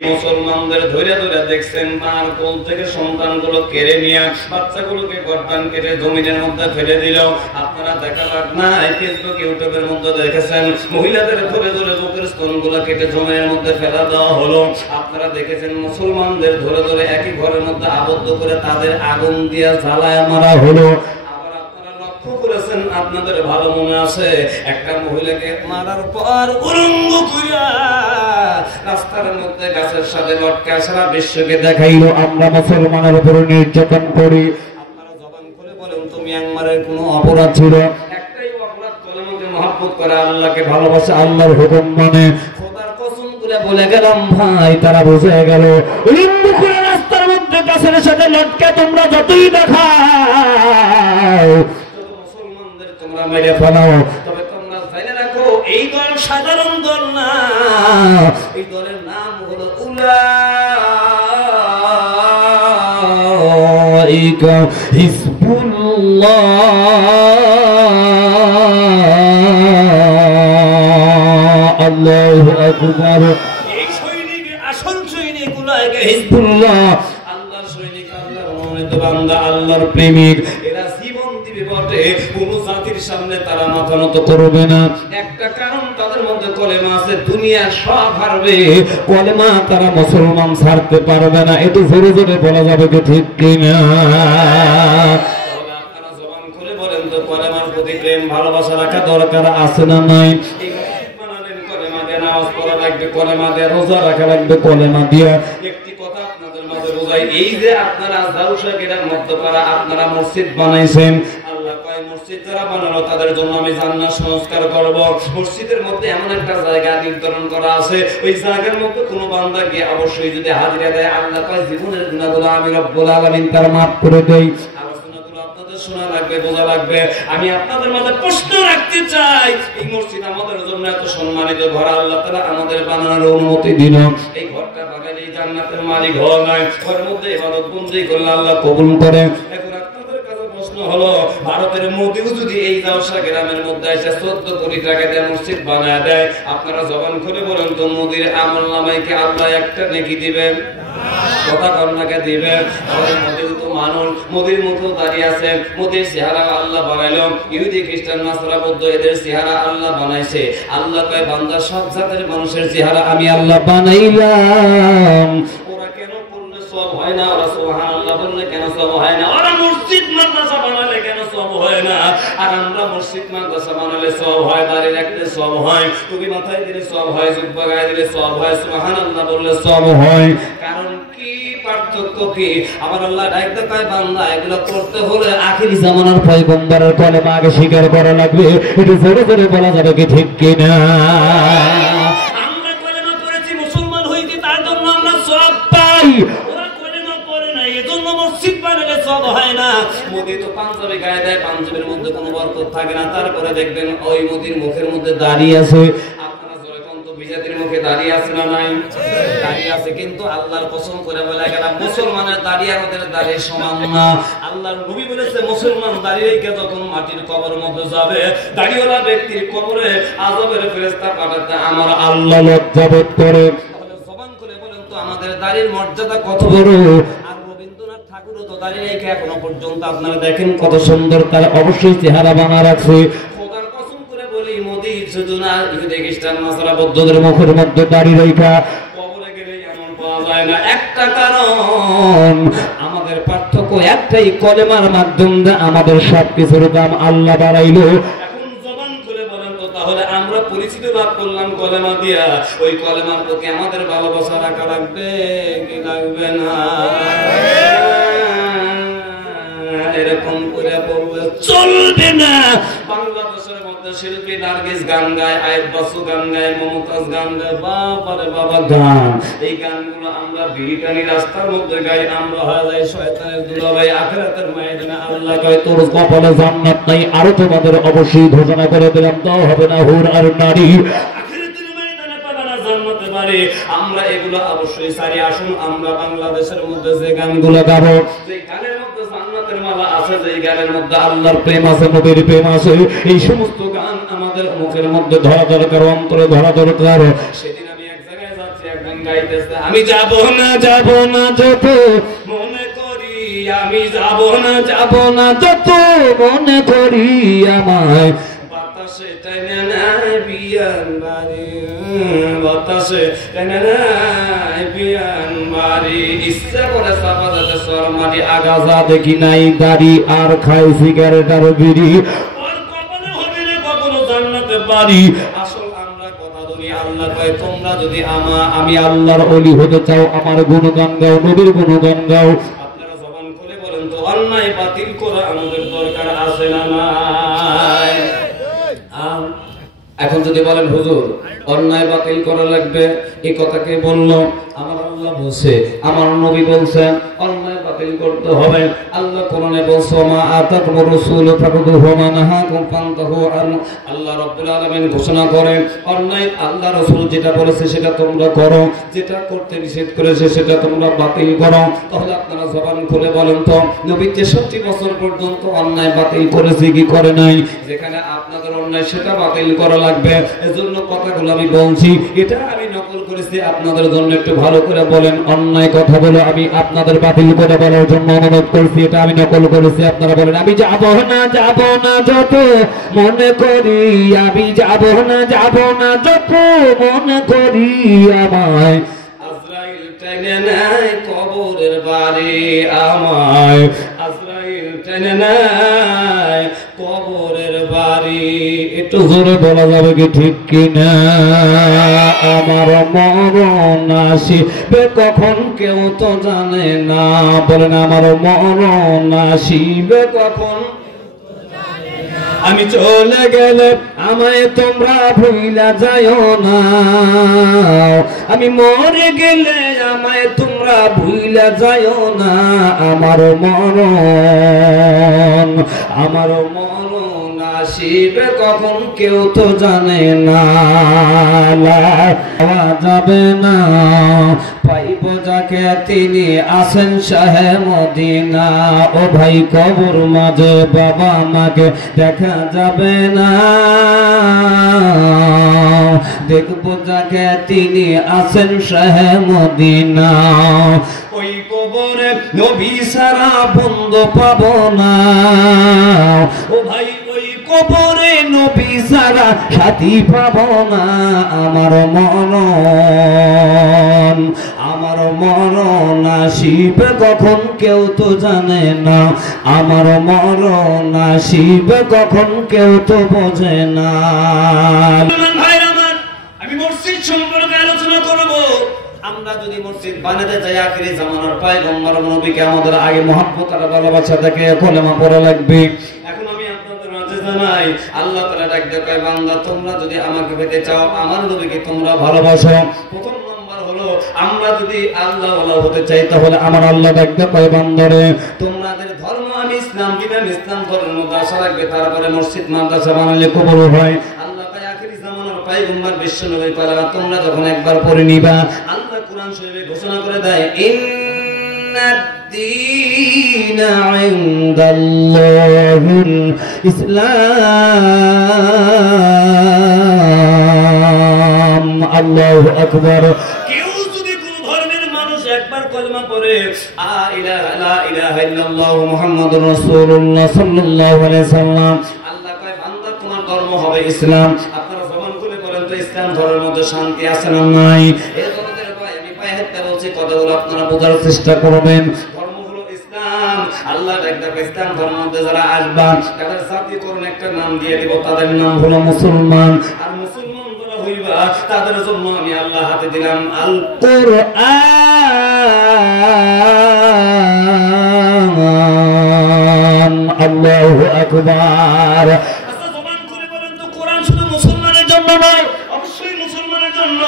মুসলমানদের ধরে ধরে দেখছেন মার কোল থেকে সন্তানগুলো কেড়ে নিয়ে বাচ্চাগুলোকে গর্দান কেটে জমিনের মধ্যে ফেলে দিল। আপনারা দেখা লাগ না ফেসবুক ইউটিউবের মধ্যে দেখেছেন মহিলাদের ধরে ধরে বুকের স্তনগুলো কেটে জমিনের মধ্যে ফেলা দেওয়া হলো। আপনারা দেখেছেন মুসলমানদের ধরে ধরে একই ঘরের মধ্যে আবদ্ধ করে তাদের আগুন দিয়ে জ্বালায় মারা হলো। করেছেন আপনাদের ভালো মনে আছে একটা মহিলাকে মারার পর উলঙ্গ কইরা রাস্তার মধ্যে গাছের সাথে লটকা সারা বিশ্বকে দেখাইলো আমরা মুসলমানের উপর নির্যাতন করি। আপনারা জবান করে বলেন তুমি একবারের কোনো অপরাধ ছিল? একটাই অপরাধ, কলমাকে মহব্বত করা, আল্লাহকে ভালোবাসা, আল্লাহর হুকুম মানে। খোদার কসম করে বলে গেলাম ভাই তারা বুঝে গেল উলঙ্গ করে রাস্তার মধ্যে গাছের সাথে লটকা তোমরা যতই দেখাও তোমরা মেরে ফেলাও, তবে তোমরা জেনে রাখো এই দল সাধারণ দল না, এই দলের নাম হলো উলাইকা হিজবুল্লাহ। আল্লাহু আকবার। এই সৈনিক আসল সৈনিক উলাইকা হিজবুল্লাহ, আল্লাহর সৈনিক, আল্লাহর মনোনীত বান্দা, আল্লাহর প্রেমিক। এরা জীবন দিবে বটে, কোন জাতির সামনে তারা মাথা নত করবে না। একটা কারণ তাদের মধ্যে কলেমা আছে, দুনিয়া সব হারবে, কলেমা তারা মুসলমান ছাড়তে পারবে না। এটি জোরে জোরে বলা যাবে কি ঠিক কিনা? আপনারা জবান খুলে বলেন তো কলেমার প্রতি প্রেম ভালোবাসা রাখা দরকার আছে না নাই? কলেমা দিয়ে নামাজ পড়া লাগবে, কলেমা দিয়ে রোজা রাখা লাগবে, কলেমা দিয়ে। একটি কথা আপনাদের মাঝে বোঝাই, এই যে আপনারা জাউশা গেরার মধ্যপাড়া আপনারা মসজিদ বানাইছেন, আল্লাহ কয় মসজিদ যারা বানালো তাদের জন্য আমি জান্নাত সংস্কার করব। মসজিদের মধ্যে এমন একটা জায়গা নির্ধারণ করা আছে, ওই জায়গার মধ্যে কোনো বান্দা গিয়ে অবশ্যই যদি হাজিরা দেয়, আল্লাহ কয় জীবনের গুনাহগুলো আমি রব্বুল আলামিন তার মাফ করে দেই। শোনা লাগবে, বোঝা লাগবে। আমি আপনাদের মাঝে প্রশ্ন রাখতে চাই, এই মসজিদ আমাদের জন্য এত সম্মানিত ঘর, আল্লাহ তাআলা আমাদের বানানোর অনুমতি দিল। এই ঘরটা বানালে জান্নাতের মালিক হওয়া নয়, ঘরের মধ্যে ইবাদত বন্দেগী করলে আল্লাহ কবুল করে। এখন আপনাদের কাছে প্রশ্ন হলো, ভারতের মোদিও যদি এই জাউশা গ্রামের মধ্যে এসে 14 কোটি টাকা দিয়ে মসজিদ বানায় দেয়, আপনারা জবান খুলে বলেন তো মোদির আমলনামায় কি আল্লাহ একটা নেকি দিবেন? কথা কন্যাকে দিবে? মোদিও তো মানুষ, মোদির মতো দাঁড়িয়ে আছে, মোদির চেহারা আল্লাহ বানাইলো, ইহুদি খ্রিস্টান নাসারা বৌদ্ধ এদের চেহারা আল্লাহ বানাইছে। আল্লাহ কয় বান্দা সব জাতের মানুষের চেহারা আমি আল্লাহ বানাইলাম। ওরা কেন করলে সব হয় না? ওরা সুবহানাল্লাহ বললে কেন সব হয় না? ওরা মসজিদ মাদ্রাসা বানালে কেন সব হয় না? আর আমরা মসজিদ মাদ্রাসা বানালে সব হয়, দাঁড়িয়ে রাখলে সব হয়, টুপি মাথায় দিলে সব হয়, জুব্বা গায়ে দিলে সব হয়, সুবহানাল্লাহ বললে সব হয়। কারণ কি? পার্থক্য কি? আমার আল্লাহ ডাকতে পায় বান্দা এগুলো করতে হলে আখির জামানার পয়গম্বরের কলেমা আগে স্বীকার করা লাগবে। এটা জোরে জোরে বলা যাবে কি ঠিক কিনা? আমরা কলেমা পড়েছি, মুসলমান হইছি, তার জন্য আমরা সওয়াব পাই। ওরা কলেমা পড়ে না, এজন্য মসজিদ বানালে সওয়াব হয় না। মোদি তো পাঞ্জাবি গায়ে দেয়, পাঞ্জাবির মধ্যে কোনো বরকত থাকে না। তারপরে দেখবেন ওই মোদির মুখের মধ্যে দাঁড়িয়ে আছে, আপনারা জোরে কোন তো বিজাতির মুখে দাঁড়িয়ে আছে না নাই? দাঁড়িয়ে আছে, কিন্তু আল্লাহর কসম করে বলে গেলাম মুসলমানের দাঁড়িয়ে আমাদের দাঁড়িয়ে সমান না। আল্লাহর নবী বলেছে মুসলমান দাঁড়িয়ে রেখে যখন মাটির কবরের মধ্যে যাবে, দাঁড়িয়েওয়ালা ব্যক্তির কবরে আযাবের ফেরেশতা পাঠাতে আমার আল্লাহ লজ্জা বোধ করে। তাহলে জবান করে বলেন তো আমাদের দাঁড়ির মর্যাদা কত বড়। আর রবীন্দ্রনাথ ঠাকুরও তো দাঁড়িয়ে রেখে এখনো পর্যন্ত আপনারা দেখেন কত সুন্দর তার অবশ্যই চেহারা বানা রাখছে। মোদি শুধু না, ইহুদি খ্রিস্টান নাসারা বৌদ্ধদের মুখের মধ্যে দাঁড়িয়ে রেখা কবরে গেলে এমন পাওয়া যায় না। একটা কারণ, আমাদের পার্থক্য একটাই, কলেমার মাধ্যমে আমাদের সবকিছুর দাম আল্লাহ বাড়াইলো। এখন জবান খুলে বলেন তো তাহলে আমরা পরিচিত লাভ করলাম কলেমা দিয়া, ওই কলেমার প্রতি আমাদের ভালোবাসা রাখা লাগবে কি লাগবে না? এরকম করে বললে চলবে না। বাংলাদেশের মধ্যে শিল্পী নার্গিস গান গায়, আয়েব বাসু গান গায়, মমতাজ গান গায়, বাবারে বাবা গান। এই গানগুলো আমরা বিটানি রাস্তার মধ্যে গাই, আমরা হয়ে যাই শয়তানের দুলাভাই। আখিরাতের ময়দানে আল্লাহ কয় তোর কপালে জান্নাত নাই, আরো তোমাদের অবশ্যই ঘোষণা করে দিলাম, তাও হবে না হুর আর নারী। আমরা এগুলো অবশ্যই সারি। আসুন আমরা বাংলাদেশের মধ্যে যে গানগুলো গাবো, যে গানের মধ্যে জান্নাতের মালা আছে, যে গানের মধ্যে আল্লাহর প্রেম আছে, নবীর প্রেম আছে, এই সমস্ত গান আমাদের মুখের মধ্যে ধরা দরকার, অন্তরে ধরা দরকার। সেদিন আমি এক জায়গায় যাচ্ছি, একজন গাইতেছে আমি যাব না যত মনে করি, আমি যাব না যত মনে করি আমায় বাতাসে টেনে নেয় বিয়ান বাড়ি, বাতাসে টেনে নেয় বিয়ান বাড়ি। ইচ্ছা করে সাফাদাতে সরমাটি আগাজা দেখি নাই দাড়ি আর খাই সিগারেট আর বিড়ি, ওর কপালে হবে না কখনো জান্নাতে বাড়ি। আসল আমরা কথা বলি আল্লাহ কয় তোমরা যদি আমি আল্লাহর ওলি হতে চাও আমার গুণগান গাও, নবীর গুণগান গাও। আপনারা জবান খুলে বলেন তো অন্যায় বাতিল করা আমাদের দরকার আছে না নাই? এখন যদি বলেন হুজুর অন্যায় বাতিল করা লাগবে, এই কথা কে বললো? আমার আল্লাহ বলছে, আমার নবী বলছে অন্যায় বাতিল করতে হবে। আল্লাহ কোরআনে বলছে মা আতাকুমুর রাসূলু ফাখুযুহু ওয়া মা নাহাকুম ফানতাহু আন। আল্লাহ রাব্বুল আলামিন ঘোষণা করেন অন্যায় আল্লাহ রাসূল যেটা বলেছে সেটা তোমরা করো, যেটা করতে নিষেধ করেছে সেটা তোমরা বাতিল করো। তাহলে আপনারা জবান খুলে বলেন তো নবী 63 বছর পর্যন্ত অন্যায় বাতিল করেছে কি করে নাই? যেখানে আপনাদের অন্যায় সেটা বাতিল করা লাগবে। এজন্য কথাগুলো আমি বলছি, এটা আমি নকল করেছি আপনাদের জন্য। একটু ভালো করে বলেন, অন্যায় কথা বলে আমি আপনাদের বাতিল করে বলার জন্য অনুরোধ করছি, এটা আমি নকল করেছি। আপনারা বলেন আমি যাব না যত মনে করি, আমি যাব না যত মনে করি আমায় আজরাইল টেনে নেয় কবরের বাড়ি, আমায় আজরাইল টেনে নেয় কবরের বাড়ি। একটু জোরে বলা যাবে কি ঠিক কিনা? আমার মরণ আসিবে কখন কেউ তো জানে না, বলেন আমার মরণ আসিবে কখন, আমি চলে গেলে আমায় তোমরা ভুইলা যাও না, আমি মরে গেলে আমায় তোমরা ভুইলা যাও না। আমার মরণ আসিবে কখন কেউ তো জানে না, যাবে না পাইব যাকে তিনি আসেন শাহে মদিনা। ও ভাই কবর মাঝে বাবা মাকে দেখা যাবে না, দেখবো যাকে তিনি আসেন শাহে মদিনা। ওই কবরে নবী সারা বন্ধ পাবো না, ও ভাই ওই কবরে নবী সারা সাথী পাবো না। আমার মরণ আসিবে কখন কেউ তো জানে না, আমার মরণ আসিবে কখন কেউ তো বোঝে না। আমি মসজিদ সম্পর্কে আলোচনা করব। আমরা যদি মসজিদ বানাতে চাই আখিরি জামানার পয়গম্বর নবীকে আমাদের আগে মহব্বত আর ভালোবাসা থেকে কলেমা পড়া লাগবে। এখন আমি আপনাদের মাঝে জানাই আল্লাহ তাআলা ডাক দিয়ে কয় বান্দা তোমরা যদি আমাকে পেতে চাও আমার নবীকে তোমরা ভালোবাসো। প্রথম নাম্বার হলো আমরা যদি আল্লাহ ওয়ালা হতে চাই তাহলে আমার আল্লাহ ডাক দিয়ে কয় বান্দারে তোমাদের ধর্ম আমি ইসলাম দিবেন, ইসলাম ধর্মের মধ্যে আসা লাগবে, তারপরে মসজিদ মাদ্রাসা বানালে কবুল হয়। আল্লাহ তাই আখিরি জামানার পয়গম্বর বিশ্ব নবী কয়লা তোমরা যখন একবার পড়ে নিবা আল্লাহ কুরআন শরীফে ঘোষণা করে দেয় ইন্নাদ দীনা ইনদাল্লাহিল ইসলাম। আল্লাহু আকবার। কেউ যদি কোন ধর্মের মানুষ একবার কলেমা পড়ে লা ইলাহা ইল্লাল্লাহু মুহাম্মাদুর রাসূলুল্লাহ সাল্লাল্লাহু আলাইহি সাল্লাম, আল্লাহ কয় বান্দা তোমার ধর্ম হবে ইসলাম। আপনারা জবান খুলে বলেন তো ইসলাম ধর্মের মধ্যে শান্তি আছে না নাই? এই ধরনের ভাই আমি পায়ে হাতে বলছি, কথাগুলো আপনারা বোঝার চেষ্টা করবেন। ধর্ম হলো ইসলাম। আল্লাহ একটা ইসলাম ধর্মের মধ্যে যারা আসবা তাদের জাতীয়করণ একটা নাম দিয়ে দিব, তাদের নাম হলো মুসলমান। আর মুসলমান যারা হইবা তাদের জন্য আমি আল্লাহ হাতে দিলাম আল কোরআন। আল্লাহু আকবার। আচ্ছা জবান করে বলেন তো কোরআন শুধু মুসলমানের জন্য নয়, অবশ্যই মুসলমানের জন্য।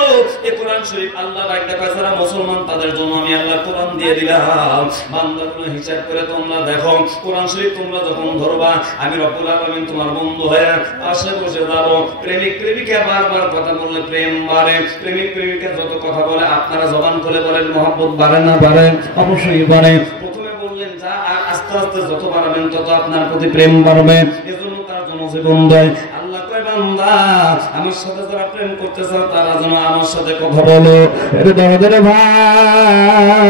এই কোরআন শরীফ আল্লাহ একটা কয় যারা মুসলমান তাদের জন্য আমি আল্লাহ কোরআন দিয়ে দিলাম। বান্দাগুলো হিসাব করে তোমরা দেখো কোরআন শরীফ তোমরা যখন ধরবা আমি রব্বুল আলামিন তোমার বন্ধু হয়ে পাশে বসে যাব। প্রেমিক প্রেমিকা বারবার কথা বললে প্রেম বাড়ে, প্রেমিক প্রেমিকা যত কথা বলে আপনারা জবান করে বলেন মহব্বত বাড়ে না বাড়ে? অবশ্যই বাড়ে। প্রথমে বললেন যা আস্তে আস্তে যত বাড়াবেন তত আপনার প্রতি প্রেম বাড়বে, এজন্য তার জন্য জীবন দেয়। আল্লাহ কয় বান্দা আল্লাহ আমার সাথে যারা প্রেম করতে চাও তারা যেন আমার সাথে কথা বলো। এটা দাদারে ভাই,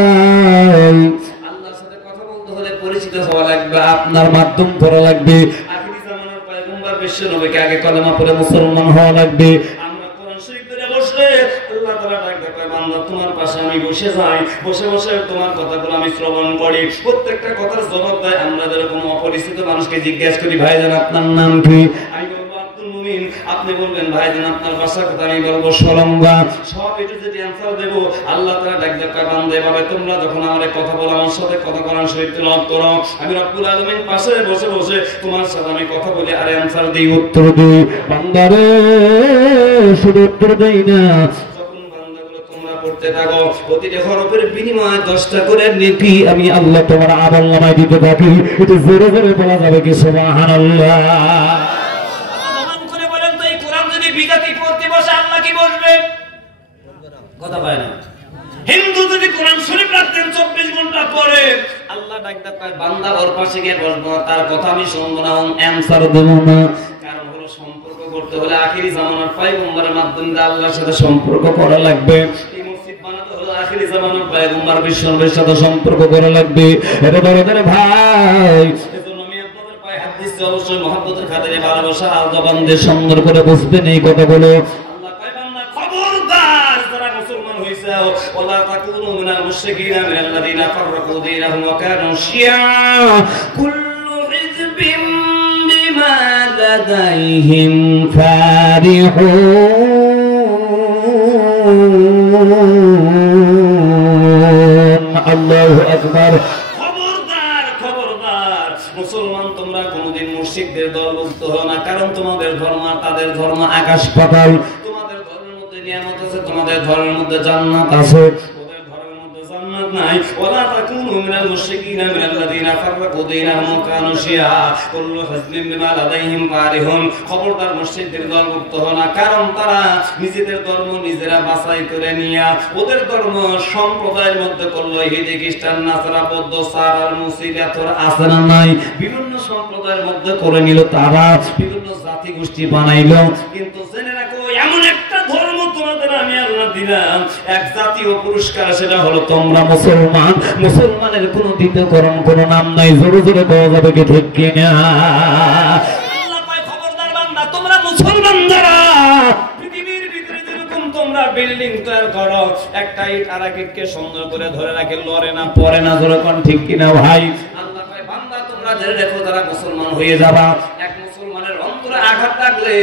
আল্লাহর সাথে কথা বলতে হলে পরিচিত হওয়া লাগবে, আপনার মাধ্যম ধরা লাগবে। আখিরি জামানার পয়গম্বর বিশ্ব নবীকে আগে কলেমা পড়ে মুসলমান হওয়া লাগবে। আমরা কোরআন শরীফ ধরে বসলে আল্লাহ তাআলা ডাকবে, বান্দা তোমার পাশে আমি বসে যাই, বসে বসে তোমার কথাগুলো আমি শ্রবণ করি, প্রত্যেকটা কথার জবাব দেয়। আমরা যেরকম অপরিচিত মানুষকে জিজ্ঞাসা করি ভাইজান আপনার নাম কি, আমি বলবো আব্দুল মুমিন, আপনি বলবেন ভাইজান আপনার বাসা কোথায়, আমি বলবো সলঙ্গা। সব এটা যদি অ্যানসার দেব, আল্লাহ তাআলা ডাকবে বান্দা এভাবে তোমরা যখন আমার কথা বলো, আমার সাথে কথা কোরআন শরীফ তেলাওয়াত করো, আমি রব্বুল আলামিন পাশে বসে বসে তোমার সাথে আমি কথা বলি আর অ্যানসার দিই, উত্তর দিই। বান্দারে শুধু উত্তর দেই না, করতে থাকো, প্রতিটা হরফের বিনিময়ে 10টা করে নেকি আমি আল্লাহ তোমার আমলনামায় দিতে থাকি। এটা জোরে জোরে বলা যাবে কি সুবহানাল্লাহ? প্রমাণ করে বলেন তো, এই কোরআন যদি বিজাতি পড়তে বসে আল্লাহ কি বসবে? কথা পায় না। হিন্দু যদি কোরআন শরীফ রাখতেন 24 ঘন্টা পড়ে, আল্লাহ ডাকতে পায় বান্দা ওর পাশে গিয়ে বসবো, তার কথা আমি শুনবো না, অ্যানসার দেব না। কারণ হলো সম্পর্ক করতে হলে আখিরি জামানার পয়গম্বরের মাধ্যমে আল্লাহর সাথে সম্পর্ক করা লাগবে। আখিরি জামানার পয়গম্বর বিশ্বনবীর সাথে সম্পর্ক করা লাগবে। এটা বড়দের ভাই, এজন্য আমি আপনাদের পায়ে হাত দিচ্ছি, অবশ্যই মহব্বতের খাতিরে ভালোবাসা আর জবান দিয়ে সুন্দর করে বুঝবেন এই কথাগুলো। আল্লাহ কয় বান্দা খবরদার যারা মুসলমান হইছে, ওয়ালা তাকুনু মিনাল মুশরিকিনা মিনাল্লাযিনা ফাররাকু দীনাহুম ওয়া কানু শিয়া কুল্লু হিজবিন বিমা লাদাইহিম ফারিহুন। আল্লাহু আকবার। খবরদার খবরদার, মুসলমান তোমরা কোনদিন মুশরিকদের দলভুক্ত হও না, কারণ তোমাদের ধর্ম তাদের ধর্ম আকাশ পাতাল। তোমাদের ধর্মের মধ্যে নিয়ামত আছে, তোমাদের ধর্মের মধ্যে জান্নাত আছে, ওদের ধর্মের মধ্যে জান্নাত নাই। ওয়ালা তাকুনু মিনাল মুশরিকিনা মিনাল্লাযিনা ফাররাকু দীনাহুম ওয়া কানু শিয়া কুল্লু হিজবিন বিমা লাদাইহিম ফারিহুন। খবরদার মুশরিকদের দলভুক্ত হও না, কারণ তারা নিজেদের ধর্ম নিজেরা বাছাই করে নিয়া ওদের ধর্ম সম্প্রদায়ের মধ্যে করলো, ইহুদি খ্রিস্টান নাসারা বৌদ্ধ সার আর মুসলিয়াতর আছে না নাই, বিভিন্ন সম্প্রদায়ের মধ্যে করে নিল, তারা বিভিন্ন জাতি গোষ্ঠী বানাইলো। কিন্তু জেনে রাখো এমন একটা ধর্ম তোমাদের আমি আল্লাহ দিলাম, এক জাতীয় পুরস্কার, সেটা হলো তোমরা মুসলমান। মুসলমানের কোনো দ্বিতীয়করণ কোনো নাম নাই, জোরে জোরে পাওয়া যাবে কি ঠিক কিনা? আল্লাহ কয় খবরদার বান্দা তোমরা মুসলমান যারা পৃথিবীর ভিতরে যেরকম তোমরা বিল্ডিং তৈরি করো, একটা ইট আর এক ইটকে সুন্দর করে ধরে রাখে, লড়ে না পড়ে না, জোরে কোন ঠিক কিনা ভাই? আল্লাহ কয় বান্দা তোমরা জেনে দেখো যারা মুসলমান হয়ে যাবা, এক মুসলমানের অন্তরে আঘাত লাগলে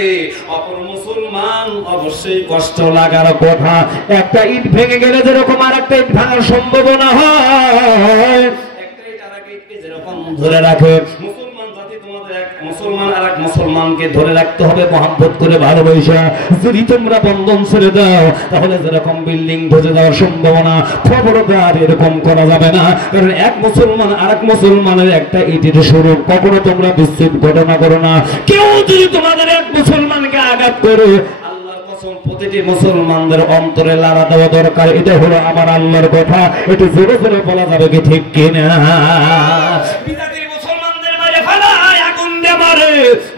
অপর মুসলমান অবশ্যই কষ্ট লাগার কথা। একটা ইট ভেঙে গেলে যেরকম আর একটা ইট ভাঙার সম্ভাবনা হয়, একটা ইট আর এক ইটকে যেরকম ধরে রাখে, মুসলমান জাতি তোমাদের এক মুসলমান আর এক মুসলমানকে ধরে রাখতে হবে মহব্বত করে ভালোবাসা। যদি তোমরা বন্ধন ছেড়ে দাও তাহলে যেরকম বিল্ডিং ধসে যাওয়ার সম্ভাবনা, খবরদার এরকম করা যাবে না। কারণ এক মুসলমান আর এক মুসলমানের একটা ইটের স্বরূপ, কখনো তোমরা বিচ্ছেদ ঘটনা করো না। কেউ যদি তোমাদের এক মুসলমানকে আঘাত করে, আল্লাহর কসম প্রতিটি মুসলমানদের অন্তরে লাড়া দেওয়া দরকার। এটা হলো আমার আল্লাহর কথা, এটা জোরে জোরে বলা যাবে কি ঠিক কিনা? মুসলমানদের মারে ফেলায়, আগুন দিয়ে মারে,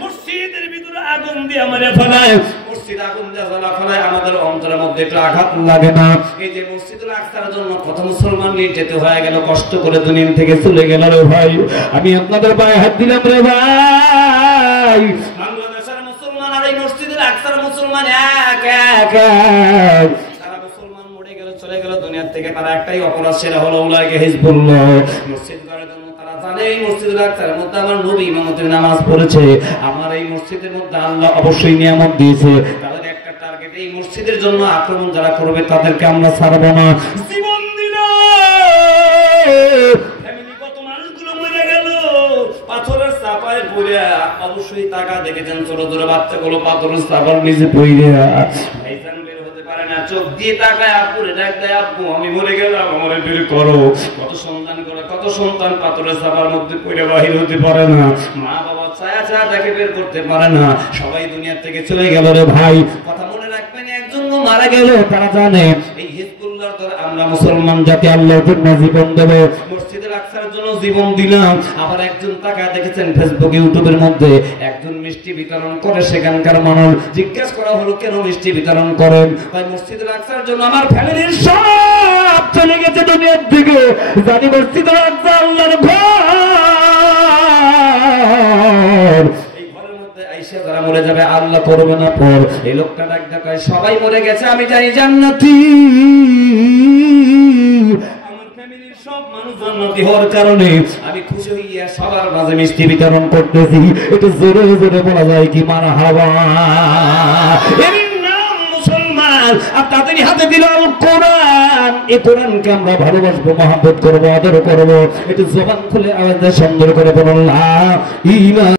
মসজিদের ভিতরে আগুন দিয়ে মারে ফেলায়, মসজিদ আগুন দিয়ে জ্বালা ফেলায়, আমাদের অন্তরের মধ্যে একটু আঘাত লাগে না? এই যে মসজিদুল আকসার জন্য কত মুসলমান নির্যাতিত হয়ে গেল, কষ্ট করে দুনিয়া থেকে চলে গেল রে ভাই। আমি আপনাদের পায়ে হাত দিলাম রে ভাই। বাংলাদেশের মুসলমান আর এই মসজিদুল আকসার মুসলমান এক এক, তারা মুসলমান মরে গেল, চলে গেল দুনিয়া থেকে, তারা একটাই অপরাধ, সেটা হলো উলাইকা হিজবুল্লাহ। মসজিদ করার জন্য তারা জানে এই মসজিদুল আকসার মধ্যে আমার নবী ইমামতের নামাজ পড়েছে, আমার এই মসজিদের মধ্যে আল্লাহ অবশ্যই নিয়ামত দিয়েছে। তাদের একটা টার্গেট, এই মসজিদের জন্য আক্রমণ যারা করবে তাদেরকে আমরা ছাড়বো না। জীবন দিল, ফ্যামিলি কত মানুষগুলো মরে গেল পাথরের চাপায় পড়ে, অবশ্যই টাকা দেখেছেন ছোট ছোট বাচ্চাগুলো পাথরের চাপার নিচে পড়ে, ভাইজান বের হতে পারে না, চোখ দিয়ে তাকায় আপুরে ডাক দেয়, আপু আমি মরে গেলাম, আমারে বের করো। কত সন্তান করে, কত সন্তান পাথরের চাপার মধ্যে পড়ে বাহির হতে পারে না, মা বাবা ছায়া ছায়া তাকে বের করতে পারে না, সবাই দুনিয়া থেকে চলে গেল রে ভাই। কথা মনে রাখবেন, একজন মারা গেল, তারা জানে এই হিজবুল্লাহর দ্বারা আমরা মুসলমান জাতি আল্লাহর জন্য জীবন দেব। মসজিদের আকসার জন্য জীবন দিলাম। আবার একজন তাকায় দেখেছেন ফেসবুক ইউটিউবের মধ্যে একজন মিষ্টি বিতরণ করে, সেখানকার মানুষ জিজ্ঞেস করা হলো কেন মিষ্টি বিতরণ করেন? ভাই মসজিদুল আকসার জন্য আমার ফ্যামিলির সব চলে গেছে দুনিয়ার দিকে, জানি মসজিদুল আকসা আল্লাহর ঘর, এই ঘরের মধ্যে আইসা যারা মরে যাবে আল্লাহ করবে না পর। এই লোকটা ডাক ডাকায় সবাই মরে গেছে, আমি জানি জান্নাতি, সব মানুষ জান্নাতি হওয়ার কারণে আমি খুশি হইয়া সবার মাঝে মিষ্টি বিতরণ করতেছি। একটু জোরে জোরে বলা যায় কি মারহাবা। এর নাম মুসলমান, আর তাদের হাতে দিল আল কোরআন। এই কোরআনকে আমরা ভালোবাসবো, মহব্বত করবো, আদর করবো। একটু জবান খুলে আওয়াজ সুন্দর করে বলুন লা ইলাহা